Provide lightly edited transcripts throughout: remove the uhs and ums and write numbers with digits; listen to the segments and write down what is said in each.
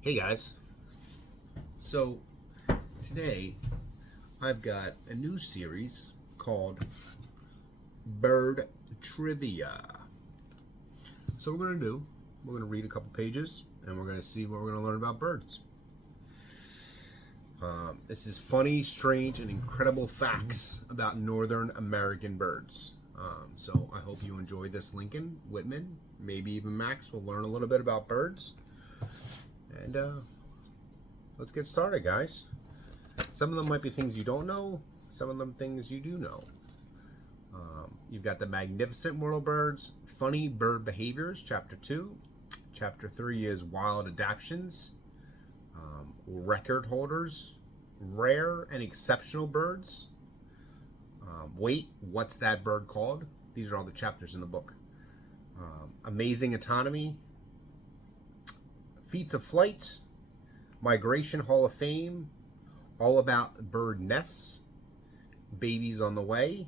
Hey guys, so today I've got a new series called Bird Trivia. So we're going to read a couple pages and we're going to see what we're going to learn about birds. This is funny, strange, and incredible facts about Northern American birds. So I hope you enjoyed this. Lincoln, Whitman, maybe even Max will learn a little bit about birds. And let's get started, guys. Some of them might be things you don't know. Some of them things you do know. You've got the magnificent world of birds, funny bird behaviors, chapter 2. Chapter 3 is wild adaptations, record holders, rare and exceptional birds. Wait, what's that bird called? These are all the chapters in the book. Amazing autonomy, feats of flight, migration hall of fame, all about bird nests, babies on the way,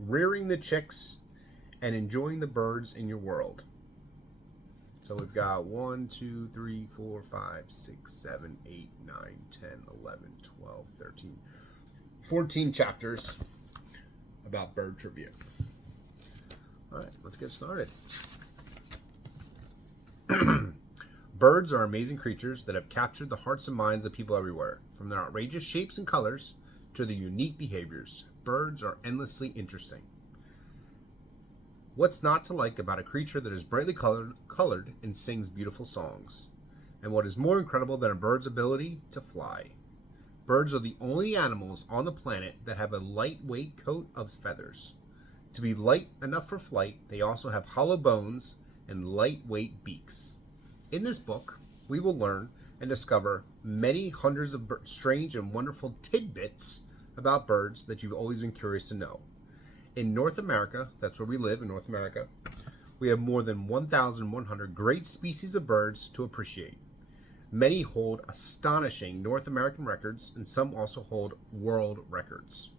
rearing the chicks, and enjoying the birds in your world. So we've got 1, 2, 3, 4, 5, 6, 7, 8, 9, 10, 11, 12, 13, 14 chapters about bird trivia. All right, let's get started. Birds are amazing creatures that have captured the hearts and minds of people everywhere. From their outrageous shapes and colors to their unique behaviors, birds are endlessly interesting. What's not to like about a creature that is brightly colored and sings beautiful songs? And what is more incredible than a bird's ability to fly? Birds are the only animals on the planet that have a lightweight coat of feathers. To be light enough for flight, they also have hollow bones and lightweight beaks. In this book, we will learn and discover many hundreds of strange and wonderful tidbits about birds that you've always been curious to know. In North America, that's where we live, in North America, we have more than 1,100 great species of birds to appreciate. Many hold astonishing North American records, and some also hold world records.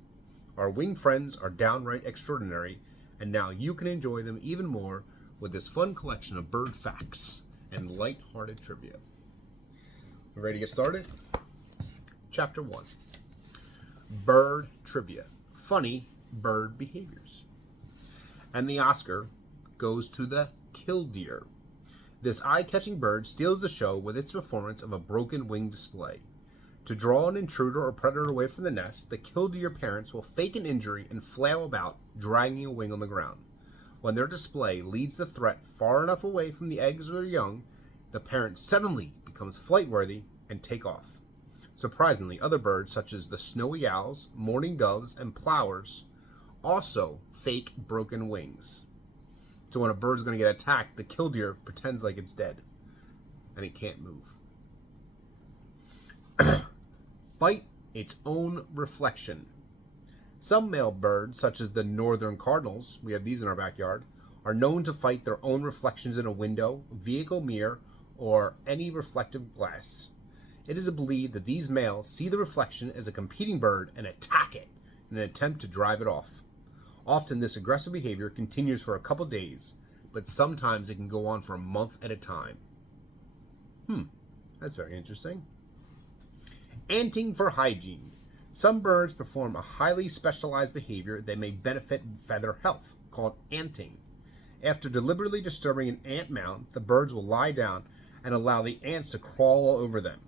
Our winged friends are downright extraordinary, and now you can enjoy them even more with this fun collection of bird facts and light-hearted trivia. We ready to get started? Chapter 1. Bird Trivia. Funny bird behaviors. And the Oscar goes to the killdeer. This eye-catching bird steals the show with its performance of a broken wing display. To draw an intruder or predator away from the nest, the killdeer parents will fake an injury and flail about, dragging a wing on the ground. When their display leads the threat far enough away from the eggs or young, the parent suddenly becomes flight-worthy and take off. Surprisingly, other birds such as the snowy owls, mourning doves, and plovers also fake broken wings. So when a bird's going to get attacked, the killdeer pretends like it's dead and it can't move. Fight its own reflection. Some male birds, such as the northern cardinals, we have these in our backyard, are known to fight their own reflections in a window, vehicle mirror, or any reflective glass. It is believed that these males see the reflection as a competing bird and attack it in an attempt to drive it off. Often this aggressive behavior continues for a couple days, but sometimes it can go on for a month at a time. That's very interesting. Anting for hygiene. Some birds perform a highly specialized behavior that may benefit feather health, called anting. After deliberately disturbing an ant mound, the birds will lie down and allow the ants to crawl all over them.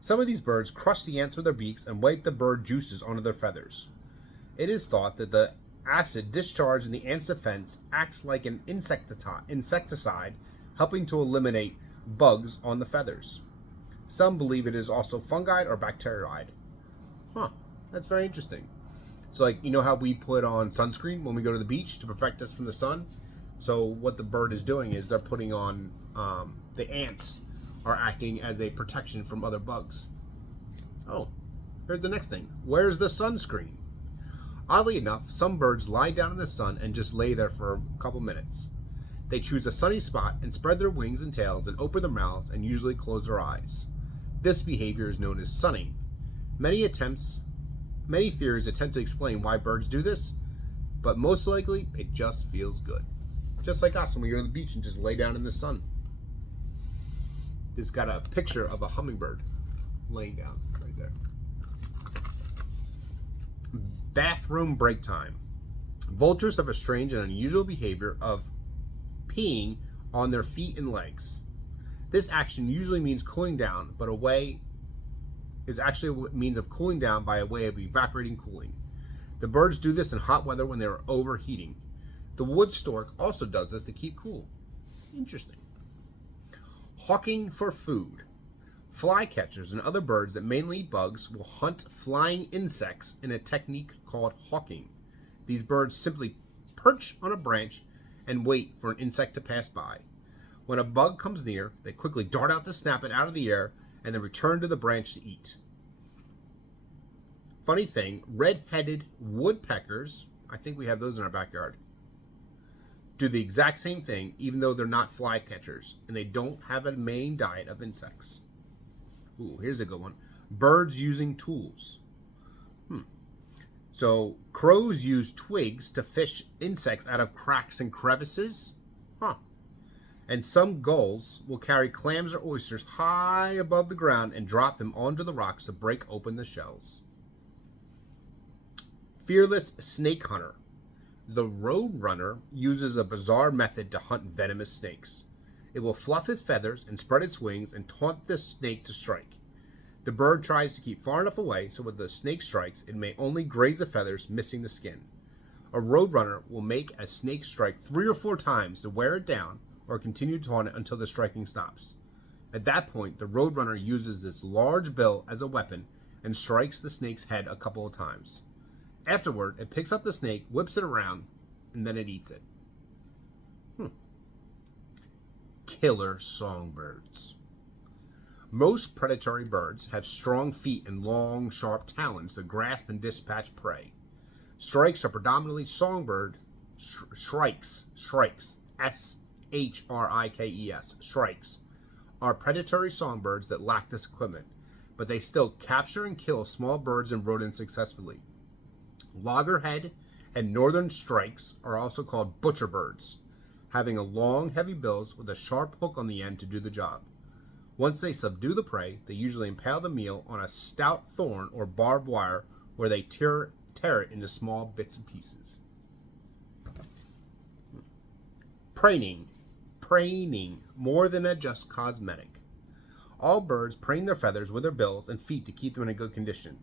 Some of these birds crush the ants with their beaks and wipe the bird juices onto their feathers. It is thought that the acid discharged in the ant's defense acts like an insecticide, helping to eliminate bugs on the feathers. Some believe it is also fungi or bactericide. That's very interesting. So, like, you know how we put on sunscreen when we go to the beach to protect us from the sun? So what the bird is doing is they're putting on, the ants are acting as a protection from other bugs. Here's the next thing. Where's the sunscreen? Oddly enough, some birds lie down in the sun and just lay there for a couple minutes. They choose a sunny spot and spread their wings and tails and open their mouths and usually close their eyes. This behavior is known as sunning. Many theories attempt to explain why birds do this, but most likely it just feels good. Just like us when we go to the beach and just lay down in the sun. It's got a picture of a hummingbird laying down right there. Bathroom break time. Vultures have a strange and unusual behavior of peeing on their feet and legs. This action usually means cooling down, but is actually a means of cooling down by a way of evaporating cooling. The birds do this in hot weather when they are overheating. The wood stork also does this to keep cool. Interesting. Hawking for food. Flycatchers and other birds that mainly eat bugs will hunt flying insects in a technique called hawking. These birds simply perch on a branch and wait for an insect to pass by. When a bug comes near, they quickly dart out to snap it out of the air and then return to the branch to eat. Funny thing, red-headed woodpeckers, I think we have those in our backyard, do the exact same thing even though they're not flycatchers and they don't have a main diet of insects. Ooh, here's a good one. Birds using tools. So crows use twigs to fish insects out of cracks and crevices. And some gulls will carry clams or oysters high above the ground and drop them onto the rocks to break open the shells. Fearless snake hunter. The roadrunner uses a bizarre method to hunt venomous snakes. It will fluff its feathers and spread its wings and taunt the snake to strike. The bird tries to keep far enough away so when the snake strikes, it may only graze the feathers, missing the skin. A roadrunner will make a snake strike 3 or 4 times to wear it down or continue to taunt it until the striking stops. At that point, the roadrunner uses its large bill as a weapon and strikes the snake's head a couple of times. Afterward, it picks up the snake, whips it around, and then it eats it. Killer songbirds. Most predatory birds have strong feet and long, sharp talons to grasp and dispatch prey. Shrikes are predominantly songbird. Shrikes. S-H-R-I-K-E-S. Shrikes are predatory songbirds that lack this equipment, but they still capture and kill small birds and rodents successfully. Loggerhead and northern shrikes are also called butcher birds, having a long, heavy bills with a sharp hook on the end to do the job. Once they subdue the prey, they usually impale the meal on a stout thorn or barbed wire where they tear it into small bits and pieces. Preening, more than just cosmetic. All birds preen their feathers with their bills and feet to keep them in a good condition.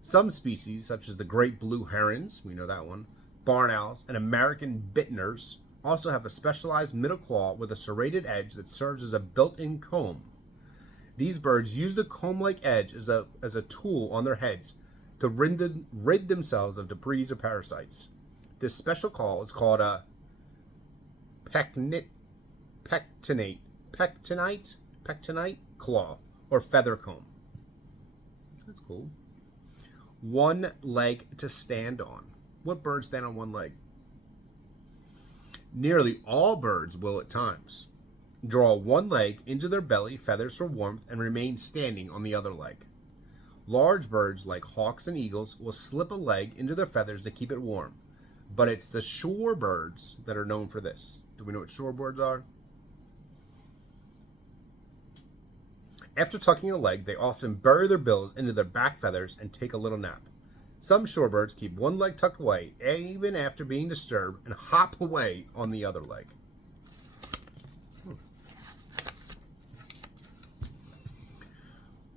Some species, such as the great blue herons, we know that one, barn owls, and American bitterners, also have a specialized middle claw with a serrated edge that serves as a built-in comb. These birds use the comb-like edge as a tool on their heads to rid themselves of debris or parasites. This special claw is called a pectinite claw or feather comb. That's cool. One leg to stand on. What birds stand on one leg? Nearly all birds will at times. Draw one leg into their belly feathers for warmth and remain standing on the other leg. Large birds like hawks and eagles will slip a leg into their feathers to keep it warm, but it's the shorebirds that are known for this. Do we know what shorebirds are? After tucking a leg, they often bury their bills into their back feathers and take a little nap. Some shorebirds keep one leg tucked away even after being disturbed and hop away on the other leg.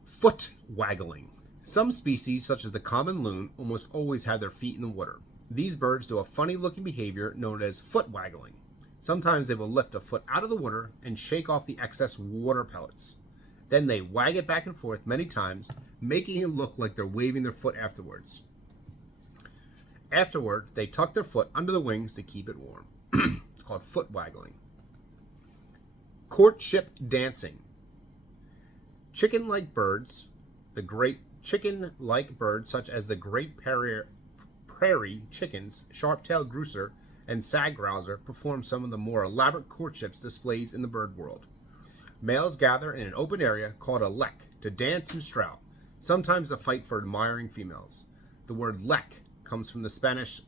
Foot waggling. Some species, such as the common loon, almost always have their feet in the water. These birds do a funny looking behavior known as foot waggling. Sometimes they will lift a foot out of the water and shake off the excess water pellets. Then they wag it back and forth many times, making it look like they're waving their foot afterwards. Afterward, they tuck their foot under the wings to keep it warm. It's called foot waggling. Courtship dancing. Chicken-like birds such as the great prairie chickens, sharp-tailed grouser, and sag grouser perform some of the more elaborate courtships displays in the bird world. Males gather in an open area called a lek to dance and strout, sometimes to fight for admiring females. The word lek comes from the Swedish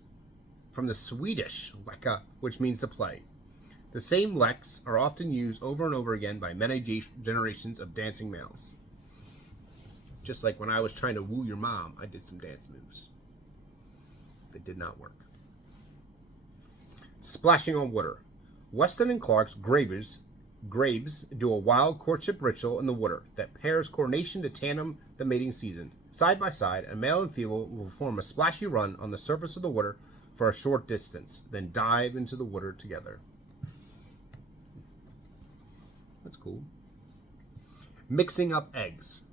leka, which means to play. The same leks are often used over and over again by many generations of dancing males. Just like when I was trying to woo your mom, I did some dance moves. They did not work. Splashing on water. Weston and Clark's Graves do a wild courtship ritual in the water that pairs coronation to tandem the mating season. Side by side, a male and female will form a splashy run on the surface of the water for a short distance, then dive into the water together. That's cool. Mixing up eggs.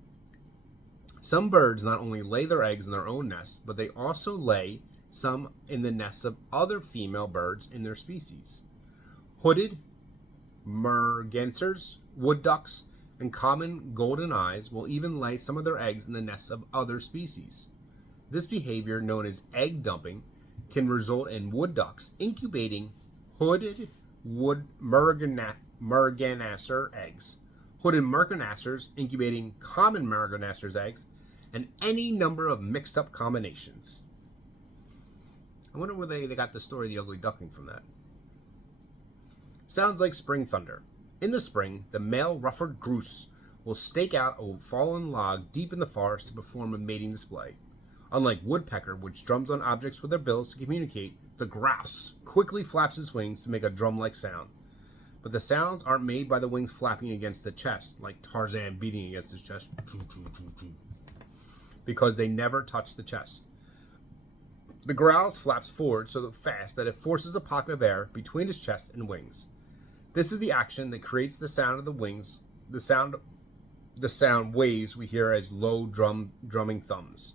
Some birds not only lay their eggs in their own nest, but they also lay some in the nests of other female birds in their species. Hooded mergansers, wood ducks, and common golden eyes will even lay some of their eggs in the nests of other species. This behavior, known as egg dumping, can result in wood ducks incubating hooded wood merganser eggs, hooded mergansers incubating common mergansers eggs, and any number of mixed up combinations. I wonder where they got the story of the ugly duckling from that. Sounds like spring thunder. In the spring, the male ruffed grouse will stake out a fallen log deep in the forest to perform a mating display. Unlike woodpecker, which drums on objects with their bills to communicate, the grouse quickly flaps its wings to make a drum-like sound. But the sounds aren't made by the wings flapping against the chest, like Tarzan beating against his chest, because they never touch the chest. The grouse flaps forward so fast that it forces a pocket of air between his chest and wings. This is the action that creates the sound of the wings, the sound waves we hear as low drumming thumbs.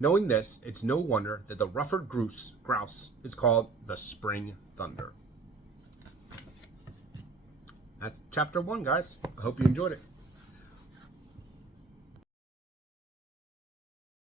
Knowing this, it's no wonder that the ruffed grouse is called the spring thunder. That's chapter 1, guys. I hope you enjoyed it.